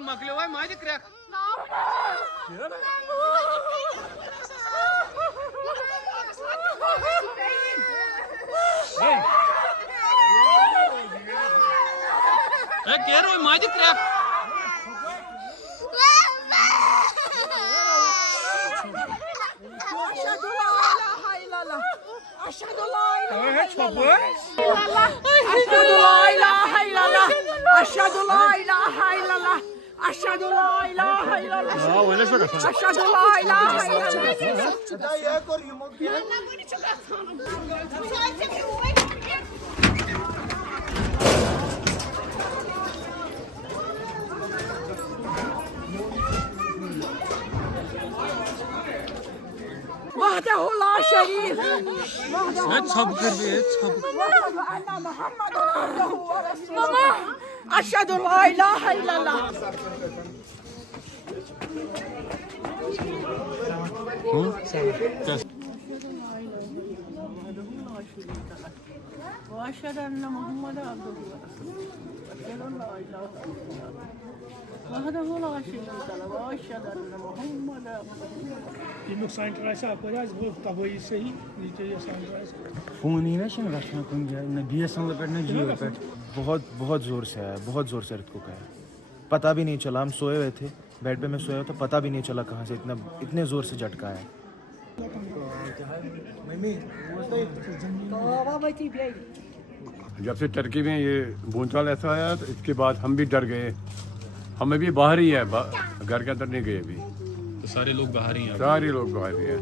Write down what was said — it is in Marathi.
मकले वाय माझे क्रॅक गेरो माझे crack أشهد لا إله إلا الله وأشهد أن محمدا عبده ورسوله أشهد أن لا إله إلا الله وحده لا شريك له وأشهد أن محمدا E no Santo Raisa, após vou tava isso aí, नीचे ये Santo Raisa. फोन ही ना शन रखना कौन गया ना बीएसएनएल पे ना जियो पे बहुत बहुत जोर से आया बहुत जोर से को कहा पता भी नहीं चला हम सोए हुए थे बेड पे मैं सोया था पता भी नहीं चला कहाँ से इतने जोर से झटका आया जब से टर्की में ये भूचाल ऐसा आया तो इसके बाद हम भी डर गए हमें भी बाहर ही है घर के अंदर नहीं गए अभी तो सारे लोग बाहर ही हैं सारे लोग बाहर ही हैं